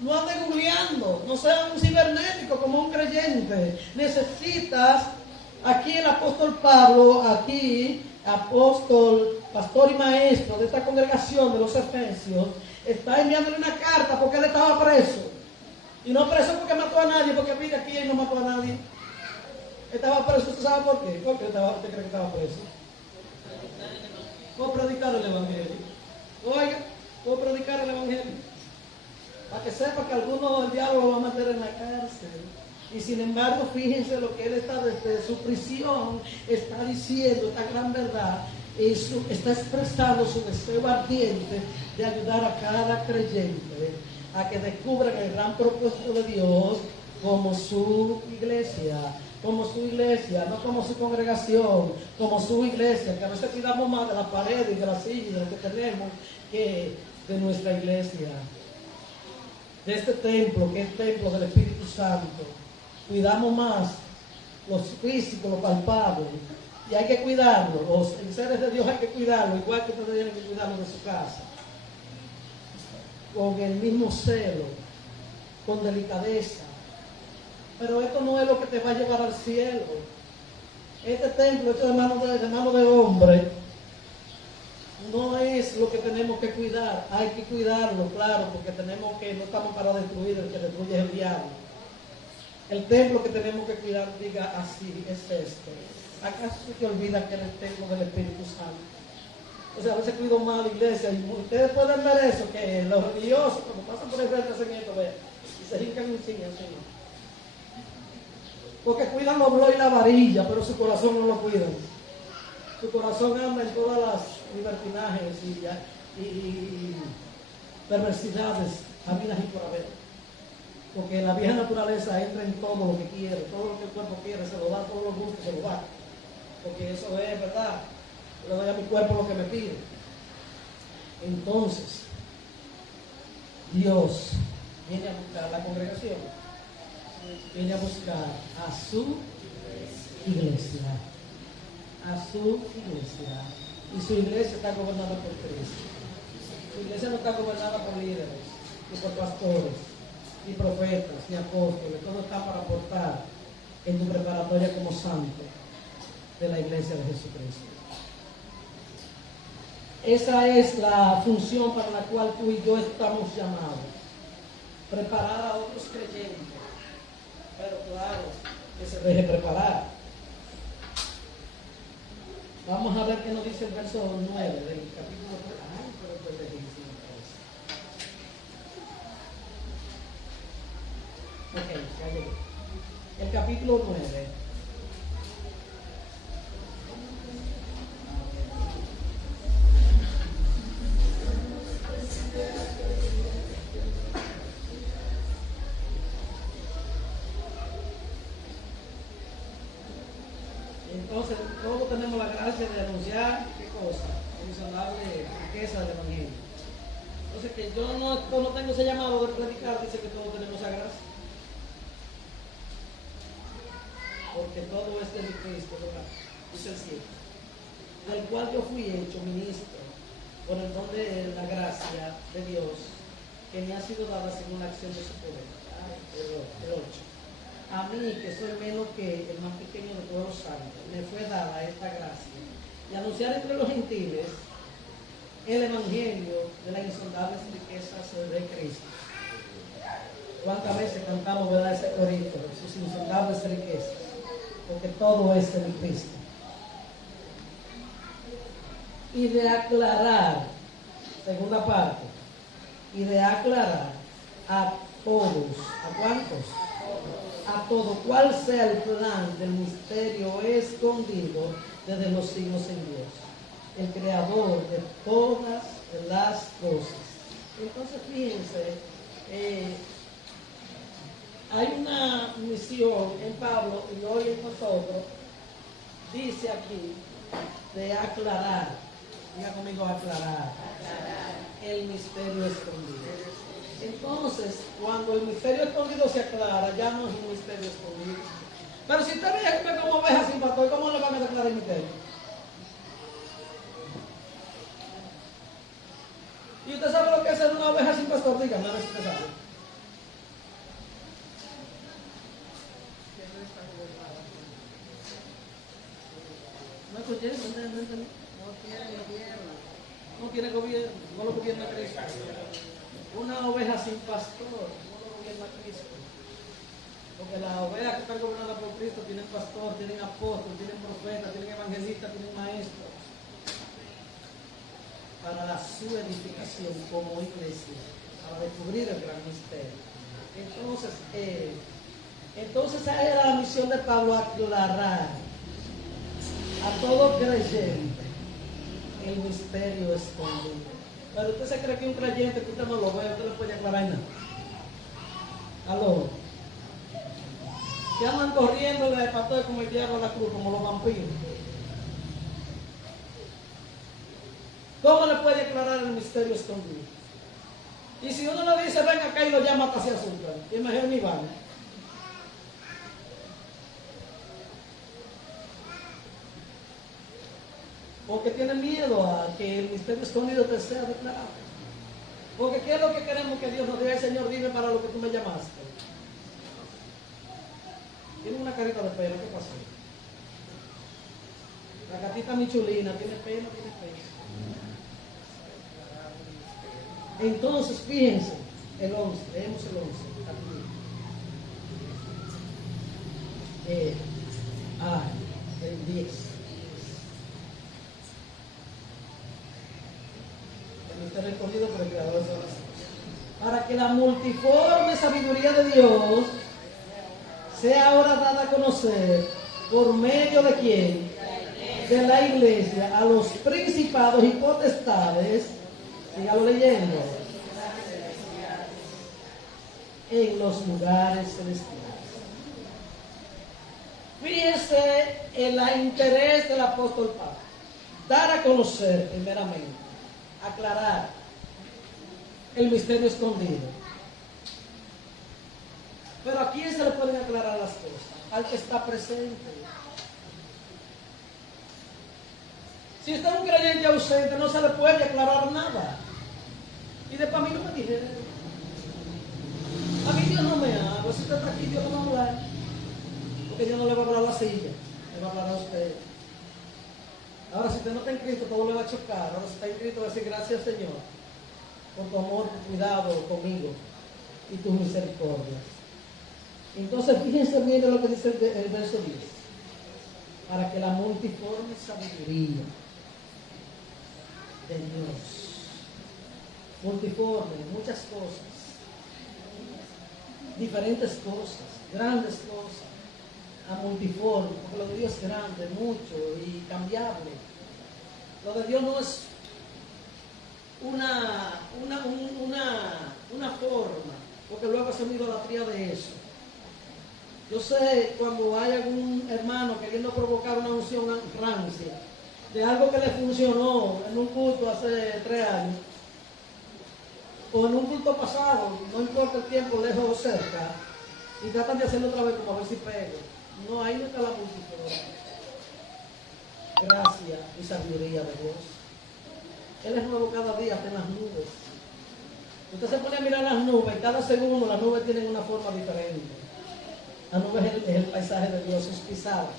No andes googleando, no seas un cibernético como un creyente. Necesitas, aquí el apóstol Pablo, aquí, apóstol, pastor y maestro de esta congregación de los Efesios, está enviándole una carta porque él estaba preso. Y no preso porque mató a nadie, porque mira, aquí él no mató a nadie. Estaba preso, ¿usted sabe por qué? ¿Por qué usted cree que estaba preso? Por predicar el evangelio. Oiga, por predicar el evangelio. Para que sepa que alguno del diablo lo va a meter en la cárcel. Y sin embargo, fíjense lo que él está desde su prisión, está diciendo esta gran verdad. Y está expresando su deseo ardiente de ayudar a cada creyente a que descubran el gran propósito de Dios como su iglesia. Como su iglesia, no como su congregación, como su iglesia, que a veces cuidamos más de la pared y de la silla y de lo que tenemos que de nuestra iglesia. De este templo, que es el templo del Espíritu Santo. Cuidamos más los físicos, los palpables. Y hay que cuidarlo. Los seres de Dios hay que cuidarlo, igual que ustedes tienen que cuidarlo de su casa. Con el mismo celo, con delicadeza. Pero esto no es lo que te va a llevar al cielo. Este templo hecho de mano de hombre no es lo que tenemos que cuidar. Hay que cuidarlo, claro, porque no estamos para destruir, el que destruye es el diablo. El templo que tenemos que cuidar, diga así, es este. ¿Acaso se te olvida que eres el templo del Espíritu Santo? O sea, a veces cuido más la iglesia y ustedes pueden ver eso, que los religiosos cuando pasan por el frente hacen esto, vean, y se hincan un chingo así. Porque cuidan los blogs y la varilla, pero su corazón no lo cuidan. Su corazón anda en todas las libertinajes y perversidades, habidas y por haber. Porque la vieja naturaleza entra en todo lo que quiere, todo lo que el cuerpo quiere, se lo da, todos los gustos se lo da. Porque eso es verdad. Yo le doy a mi cuerpo lo que me pide. Entonces, Dios viene a buscar a la congregación, viene a buscar a su iglesia. A su iglesia. Y su iglesia está gobernada por Cristo. Su iglesia no está gobernada por líderes, ni por pastores, ni profetas, ni apóstoles. Todo está para aportar en tu preparatoria como santo de la iglesia de Jesucristo. Esa es la función para la cual tú y yo estamos llamados. Preparar a otros creyentes. Pero claro, que se deje preparar. Vamos a ver qué nos dice el verso 9 del capítulo 3. Ay, pero estoy lejísimo. Ok, ya llegué. El capítulo 9. Entonces, todos tenemos la gracia de anunciar, ¿qué cosa? Mencionarle riqueza del evangelio. Entonces, que yo no tengo ese llamado de predicar, dice que todos tenemos esa gracia. Porque todo es de Cristo, ¿verdad? Dice el 7. Del cual yo fui hecho ministro por el don de la gracia de Dios, que me ha sido dada según la acción de su poder. El 8. A mí, que soy menos que el más pequeño de todos los santos, me fue dada esta gracia y anunciar entre los gentiles el evangelio de las insondables riquezas de Cristo. ¿Cuántas veces cantamos, verdad, ese corito? Sus insondables riquezas, porque todo es en Cristo. Y de aclarar, segunda parte, y de aclarar a todos, ¿a cuántos? A todo cuál sea el plan del misterio escondido desde los siglos en Dios, el creador de todas las cosas. Entonces fíjense, hay una misión en Pablo y hoy en nosotros, dice aquí, de aclarar, diga conmigo aclarar, el misterio escondido. Entonces, cuando el misterio escondido se aclara, ya no es un misterio escondido. Pero si usted ve como oveja sin pastor, ¿cómo le van a declarar el misterio? ¿Y usted sabe lo que es ser una oveja sin pastor? Dígame a ver si usted sabe. oyendo, no tiene gobierno. No tiene gobierno, no lo gobierna Cristo. Una oveja sin pastor no lo gobierna Cristo. Porque las ovejas que están gobernadas por Cristo tienen pastor, tienen apóstol, tienen profeta, tienen evangelista, tienen maestro. Para su edificación como iglesia, para descubrir el gran misterio. Entonces esa era la misión de Pablo, aclarar a todo creyente el misterio escondido. Pero usted se cree que un creyente que usted no lo ve, usted le puede aclarar nada. Aló. Que andan corriendo de pastor como el diablo a la cruz, como los vampiros. ¿Cómo le puede aclarar el misterio escondido? Y si uno le dice, ven acá y lo llama hasta hacia azúcar, imagínate ni van. Porque tiene miedo a que el misterio escondido te sea declarado. Porque ¿qué es lo que queremos que Dios nos diga? Señor, dime para lo que tú me llamaste. Tiene una carita de pelo, ¿qué pasó? La gatita Michelina, ¿tiene pelo? Tiene pelo. Entonces, fíjense, el 11, leemos el 11. El 10. El misterio escondido por el creador de todas las cosas. Para que la multiforme sabiduría de Dios sea ahora dada a conocer por medio de quién, de la iglesia, a los principados y potestades. Sígalo leyendo. En los lugares celestiales. Fíjense el interés del apóstol Pablo. Dar a conocer, primeramente, aclarar el misterio escondido. Pero ¿a quién se le pueden aclarar las cosas? Al que está presente. Si está un creyente ausente, no se le puede aclarar nada. Y después a mí no me dijeron. A mí Dios no me habla. Si usted está aquí, Dios no me va a hablar. Porque Dios no le va a hablar a la silla, le va a hablar a usted. Ahora, si usted no está en Cristo, todo le va a chocar. Ahora, si está en Cristo, va a decir gracias, Señor, por tu amor, tu cuidado conmigo y tus misericordias. Entonces, fíjense bien de lo que dice el verso 10. Para que la multiforme sabiduría de Dios, multiforme, muchas cosas, diferentes cosas, grandes cosas, a multiforme, porque lo de Dios es grande, mucho y cambiable. Lo de Dios no es una forma, porque luego hacemos idolatría de eso. Yo sé cuando hay algún hermano queriendo provocar una unción rancia de algo que le funcionó en un culto hace 3 años, o en un culto pasado, no importa el tiempo, lejos o cerca, y tratan de hacerlo otra vez como a ver si pego. No, ahí no está la multiforme gracia y sabiduría de Dios. Él es nuevo cada día, hasta en las nubes. Usted se pone a mirar las nubes, cada segundo las nubes tienen una forma diferente. Las nubes es el paisaje de Dios, sus pisadas.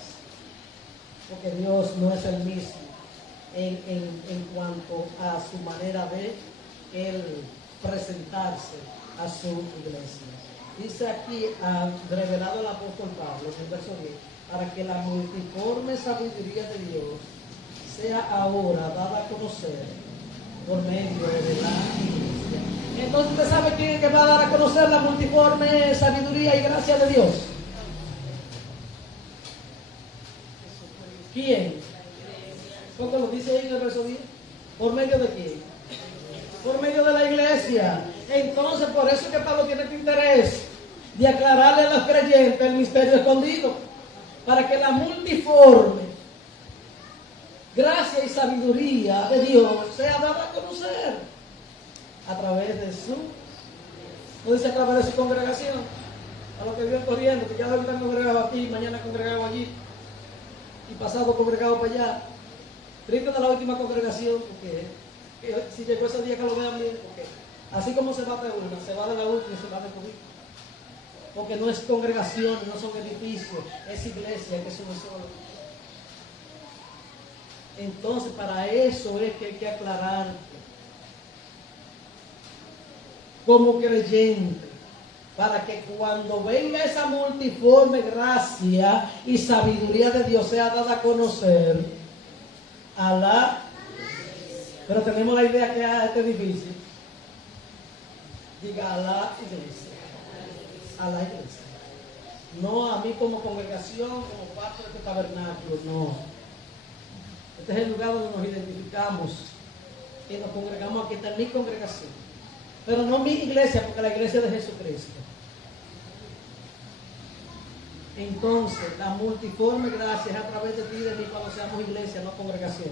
Porque Dios no es el mismo en cuanto a su manera de Él presentarse a su iglesia. Dice aquí, revelado el apóstol Pablo, en el verso 10, para que la multiforme sabiduría de Dios sea ahora dada a conocer por medio de la iglesia. Entonces, ¿usted sabe quién es que va a dar a conocer la multiforme sabiduría y gracia de Dios? ¿Quién? ¿Cómo lo dice ahí en el verso 10? ¿Por medio de quién? Por medio de la iglesia. Entonces, por eso es que Pablo tiene este interés de aclararle a los creyentes el misterio escondido, para que la multiforme gracia y sabiduría de Dios sea dada a conocer a través de su, no dice a través de su congregación, a los que viven corriendo, que ya hoy están congregados aquí, mañana congregados allí, y pasado congregado para allá. Triste de la última congregación, porque si llegó ese día que lo vean bien, porque así como se va de una, se va de la última y se va de COVID. Porque no es congregación, no son edificios, es iglesia, que es uno solo. Entonces, para eso es que hay que aclararte. Como creyente, para que cuando venga esa multiforme gracia y sabiduría de Dios sea dada a conocer a la... Pero tenemos la idea que es este difícil. Diga a la iglesia. A la iglesia. No a mí como congregación, como parte de este tabernáculo, no. Este es el lugar donde nos identificamos y nos congregamos. Aquí está mi congregación. Pero no mi iglesia, porque la iglesia es de Jesucristo. Entonces, la multiforme gracia es a través de ti y de mí cuando seamos iglesia, no congregación.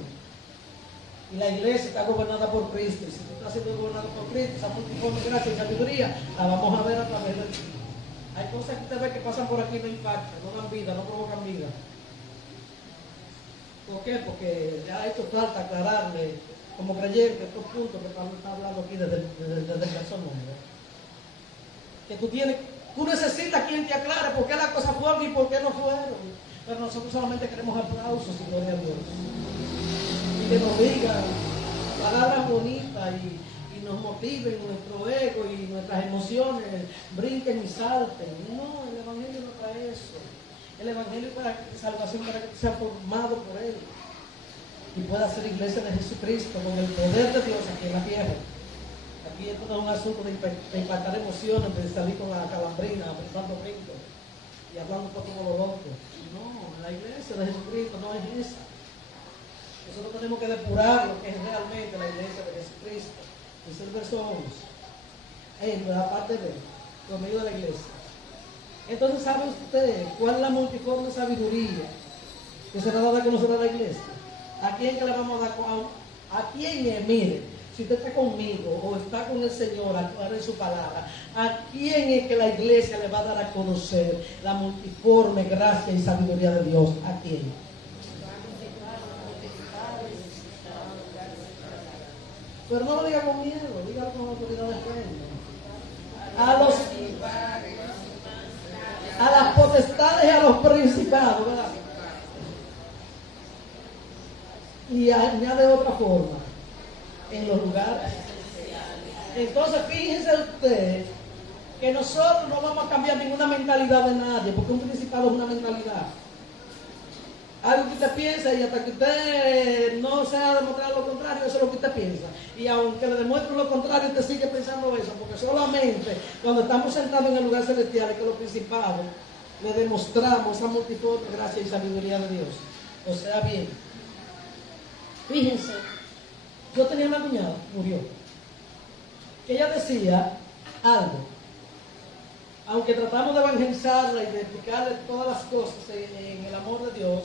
Y la iglesia está gobernada por Cristo. Y si tú estás siendo gobernado por Cristo, esa multiforme gracia y sabiduría la vamos a ver a través de ti. Hay cosas que usted ve que pasan por aquí y no impactan, no dan vida, no provocan vida. ¿Por qué? Porque ya ha hecho falta aclararle como creyente estos puntos que Pablo está hablando aquí desde el verso 9. Que tú necesitas quien te aclare por qué las cosas fueron y por qué no fueron. Pero nosotros solamente queremos aplausos y gloria a Dios. Y que nos digan palabras bonitas y nos motiven nuestro ego y nuestras emociones, brinquen y salten. No, el Evangelio no trae eso. El Evangelio es para salvación, para que sea formado por Él y pueda ser iglesia de Jesucristo con el poder de Dios aquí en la tierra. Aquí esto no es un asunto de impactar emociones, de salir con la calambrina, apretando brincos y hablando un poco como lo loco. No, la iglesia de Jesucristo no es esa. Nosotros tenemos que depurar lo que es realmente la iglesia de Jesucristo. Dice el verso 11. En la parte B, por medio de la iglesia. Entonces, ¿sabe usted cuál es la multiforme sabiduría que se le da a conocer a la iglesia? ¿A quién que le vamos a dar? ¿A quién es? Mire, si usted está conmigo o está con el Señor a actuar en su palabra, ¿a quién es que la iglesia le va a dar a conocer la multiforme gracia y sabiduría de Dios? ¿A quién? Pero no lo diga con miedo, dígalo con autoridad de fe. A las potestades y a los principados, ¿verdad? Y añade otra forma, en los lugares. Entonces fíjense usted que nosotros no vamos a cambiar ninguna mentalidad de nadie, porque un principado es una mentalidad. Algo que usted piensa y hasta que usted no sea demostrar lo contrario, eso es lo que usted piensa. Y aunque le demuestre lo contrario, usted sigue pensando eso, porque solamente cuando estamos sentados en el lugar celestial es que los principados le demostramos esa multitud de gracia y sabiduría de Dios. O sea, bien, fíjense, yo tenía una cuñada, murió, que ella decía algo. Aunque tratamos de evangelizarla y de explicarle todas las cosas en el amor de Dios,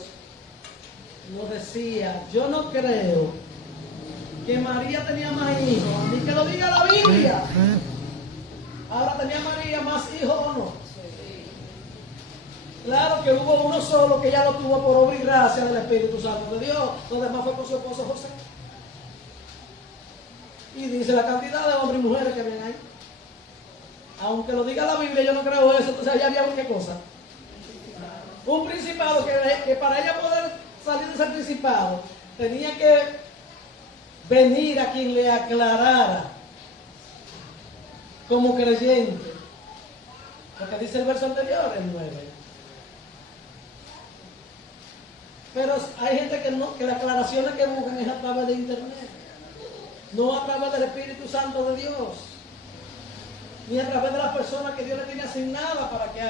nos decía, yo no creo que María tenía más hijos, ni que lo diga la Biblia. Ahora, ¿tenía María más hijos o no? Claro que hubo uno solo que ya lo tuvo por obra y gracia del Espíritu Santo de Dios. Lo demás fue con su esposo José. Y dice la cantidad de hombres y mujeres que ven ahí. Aunque lo diga la Biblia, yo no creo eso. Entonces allá había qué cosa. Un principado que para ella poder salir de ese principado tenía que venir a quien le aclarara como creyente. Lo que dice el verso anterior, el 9. Pero hay gente que las aclaraciones que buscan es a través de internet, no a través del Espíritu Santo de Dios, ni a través de las personas que Dios le tiene asignadas para que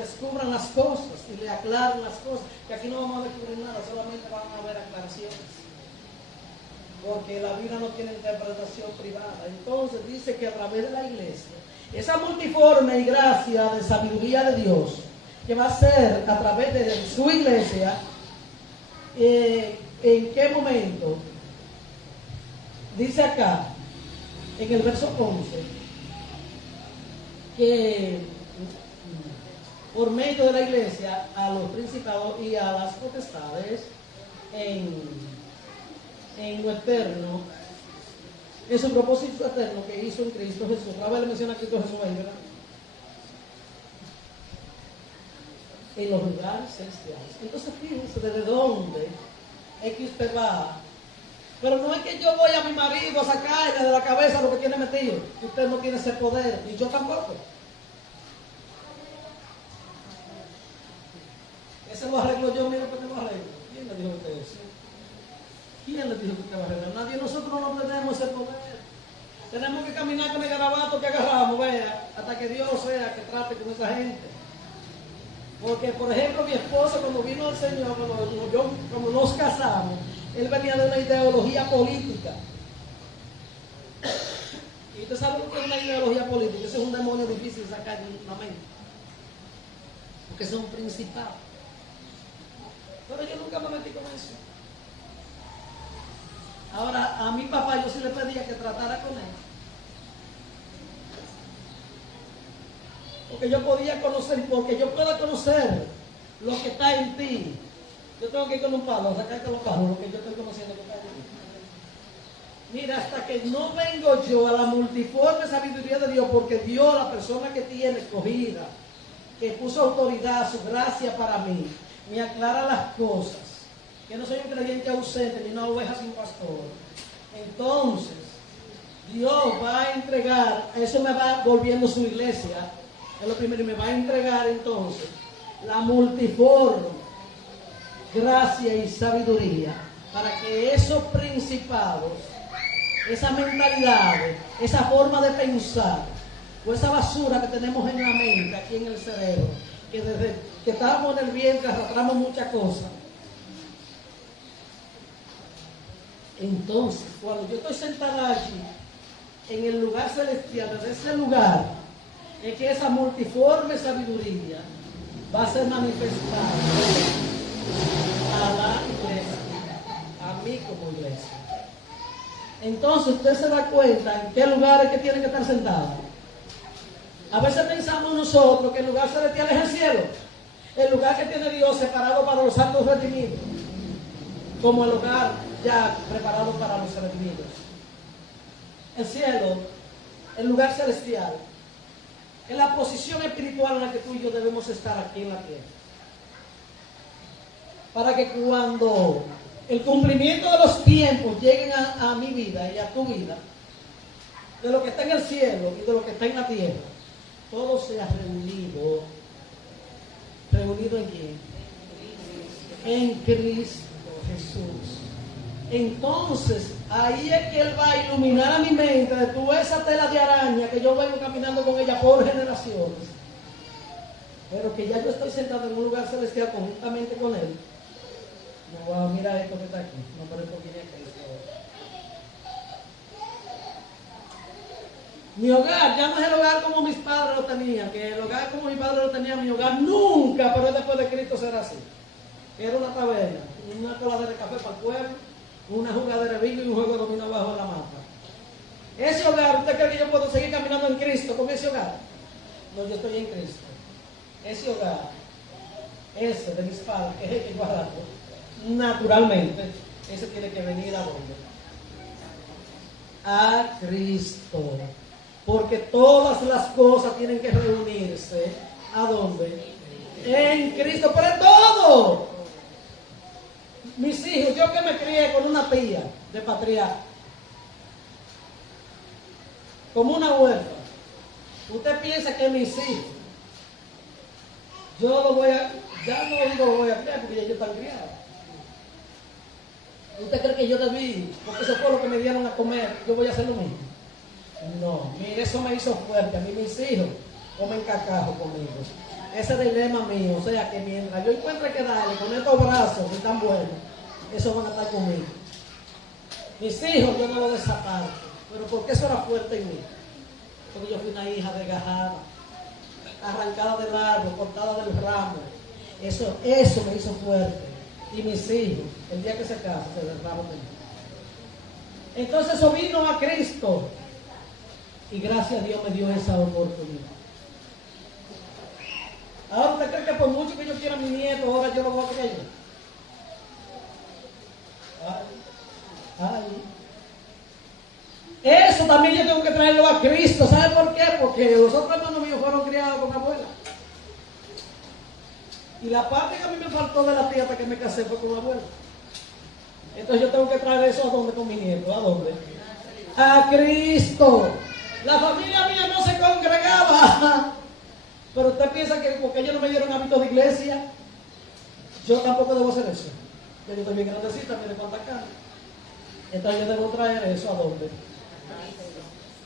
descubran las cosas y le aclaren las cosas. Que aquí no vamos a descubrir nada, solamente van a haber aclaraciones, porque la Biblia no tiene interpretación privada. Entonces dice que a través de la iglesia, esa multiforme y gracia de sabiduría de Dios, que va a ser a través de su iglesia, ¿en qué momento? Dice acá, en el verso 11, que por medio de la iglesia a los principados y a las potestades en lo eterno, en su propósito eterno que hizo en Cristo Jesús. Otra vez le menciona a Cristo Jesús ahí, ¿verdad? En los lugares celestiales. Entonces fíjense desde dónde es que usted va. Pero no es que yo voy a mi marido a sacarle de la cabeza lo que tiene metido. Que usted no tiene ese poder, y yo tampoco. Ese lo arreglo yo, mire que te lo arreglo. ¿Quién le dijo a usted eso? ¿Quién le dijo que usted va a arreglar? Nadie. Nosotros no tenemos ese poder. Tenemos que caminar con el garabato que agarramos, vea, hasta que Dios sea que trate con esa gente. Porque, por ejemplo, mi esposa cuando vino al Señor, cuando nos casamos, él venía de una ideología política. Y usted sabe lo que es una ideología política. Ese es un demonio difícil de sacar de la mente. Porque es un principado. Pero yo nunca me metí con eso. Ahora, a mi papá yo sí le pedía que tratara con él. Porque yo podía conocer, porque yo pueda conocer lo que está en ti. Yo tengo que ir con un palo, sacarte los palos, lo que yo estoy conociendo que está en ti. Mira, hasta que no vengo yo a la multiforme sabiduría de Dios, porque Dios, la persona que tiene escogida, que puso autoridad, su gracia para mí, me aclara las cosas. Que no soy un creyente ausente ni una oveja sin pastor. Entonces, Dios va a entregar, eso me va volviendo su iglesia, es lo primero, y me va a entregar entonces la multiforme gracia y sabiduría para que esos principados, esa mentalidad, esa forma de pensar, o esa basura que tenemos en la mente, aquí en el cerebro, que desde que estábamos en el vientre arrastramos muchas cosas. Entonces, cuando yo estoy sentada allí, en el lugar celestial, desde ese lugar, es que esa multiforme sabiduría va a ser manifestada a la iglesia, a mí como iglesia. Entonces usted se da cuenta en qué lugares que tienen que estar sentados. A veces pensamos nosotros que el lugar celestial es el cielo, el lugar que tiene Dios separado para los santos redimidos, como el lugar ya preparado para los redimidos. El cielo, el lugar celestial, es la posición espiritual en la que tú y yo debemos estar aquí en la tierra. Para que cuando el cumplimiento de los tiempos lleguen a mi vida y a tu vida, de lo que está en el cielo y de lo que está en la tierra, todo sea reunido. ¿Reunido en quién? En Cristo Jesús. Entonces, ahí es que Él va a iluminar a mi mente de toda esa tela de araña que yo vengo caminando con ella por generaciones. Pero que ya yo estoy sentado en un lugar celestial conjuntamente con Él. No, wow, mira esto que está aquí. No, pero esto viene aquí. Mi hogar ya no es el hogar como mis padres lo tenían, que el hogar como mi padre lo tenía, mi hogar nunca, pero después de Cristo será así. Era una taberna, una coladera de café para el pueblo, una jugadera de bingo y un juego de dominó abajo de la mata. Ese hogar, ¿usted cree que yo puedo seguir caminando en Cristo con ese hogar? No, yo estoy en Cristo. Ese hogar, ese de mis padres, que es el que yo agarro, naturalmente, ese tiene que venir a dónde? A Cristo. Porque todas las cosas tienen que reunirse. ¿A dónde? En Cristo. Pero es todo. Mis hijos, yo que me crié con una tía de patriarca, como una huerta. Usted piensa que mis hijos, yo lo voy a, ya no lo voy a criar porque ya ellos están criados. ¿Usted cree que yo debí, porque eso fue lo que me dieron a comer, yo voy a hacer lo mismo? No, mire, eso me hizo fuerte. A mí mis hijos comen cacajo conmigo. Ese es el dilema mío. O sea, que mientras yo encuentre que darle con estos brazos que están buenos, esos van a estar conmigo. Mis hijos yo no los desaparto. Pero porque eso era fuerte en mí. Porque yo fui una hija desgajada, arrancada del árbol, cortada del ramo. Eso me hizo fuerte. Y mis hijos, el día que se casan, se derraman de mí. Entonces eso vino a Cristo. Y gracias a Dios me dio esa oportunidad. Ahora usted cree que por mucho que yo quiera a mi nieto, ahora yo lo voy a querer. Eso también yo tengo que traerlo a Cristo. ¿Sabe por qué? Porque los otros hermanos míos fueron criados con abuela. Y la parte que a mí me faltó de la tía hasta que me casé fue con la abuela. Entonces yo tengo que traer eso a dónde con mi nieto, ¿a dónde? A Cristo. La familia mía no se congregaba. Pero usted piensa que porque ellos no me dieron hábitos de iglesia, yo tampoco debo hacer eso. Yo estoy bien grandecita, mire cuánta carne. Entonces yo debo traer eso a dónde.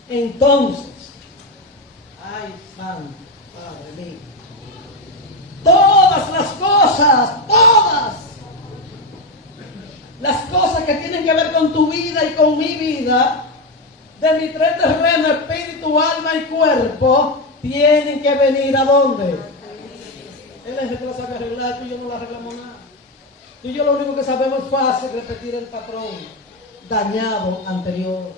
Entonces, ay, santo, Padre mío. Todas las cosas que tienen que ver con tu vida y con mi vida, de mi tres terrenos, espíritu, alma y cuerpo, tienen que venir ¿a dónde? Él es el que lo sabe arreglar, tú y yo no lo arreglamos nada. Tú y yo lo único que sabemos es fácil repetir el patrón dañado anterior.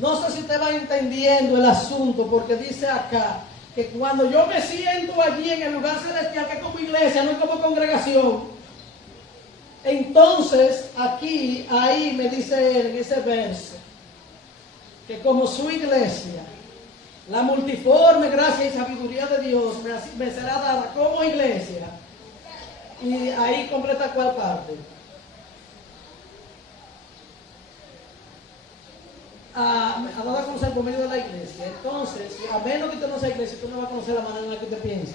No sé si te va entendiendo el asunto, porque dice acá que cuando yo me siento allí en el lugar celestial, que es como iglesia, no es como congregación, entonces aquí, ahí me dice él en ese verso, que como su iglesia, la multiforme gracia y sabiduría de Dios me será dada como iglesia. Y ahí completa cuál parte. A dar a conocer por medio de la iglesia. Entonces, a menos que usted no sea iglesia, usted no va a conocer la manera en la que usted piensa.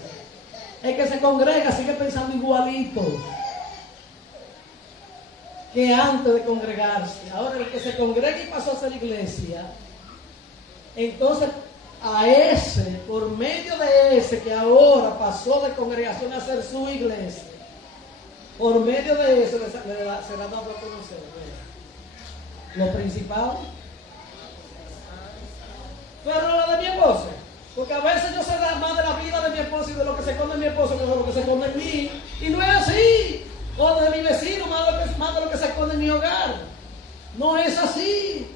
El que se congrega sigue pensando igualito que antes de congregarse. Ahora, el que se congrega y pasó a ser iglesia, entonces a ese, por medio de ese que ahora pasó de congregación a ser su iglesia, por medio de eso será dado a conocer lo principal. Pero lo de mi esposo, porque a veces yo sé más de la vida de mi esposo y de lo que se esconde en mi esposo que de lo que se esconde en mí, y no es así. O de mi vecino más de lo que se esconde en mi hogar. No es así.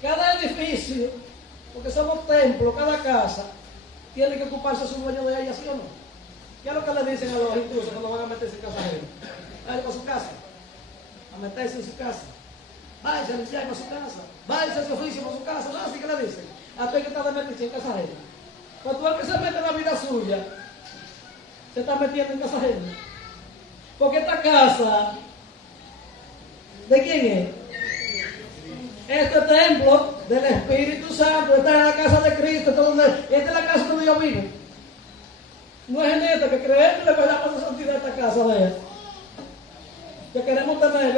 Cada edificio, porque somos templos, cada casa tiene que ocuparse su dueño de ella, ¿sí o no? ¿Qué es lo que le dicen a los intrusos cuando van a meterse en casa ajena? Vayan a su casa, a meterse en su casa. Váyase a limpiar con su casa, váyase a su oficio con su casa, ¿no? Así que le dicen, hasta que está de meterse en casa ajena. Cuando el que se mete en la vida suya, se está metiendo en casa ajena. Porque esta casa, ¿de quién es? Este templo del Espíritu Santo, esta es la casa de Cristo, esta es la casa donde yo vivo. No es en esta que creemos que le damos la santidad a esta casa de él. Que queremos tener,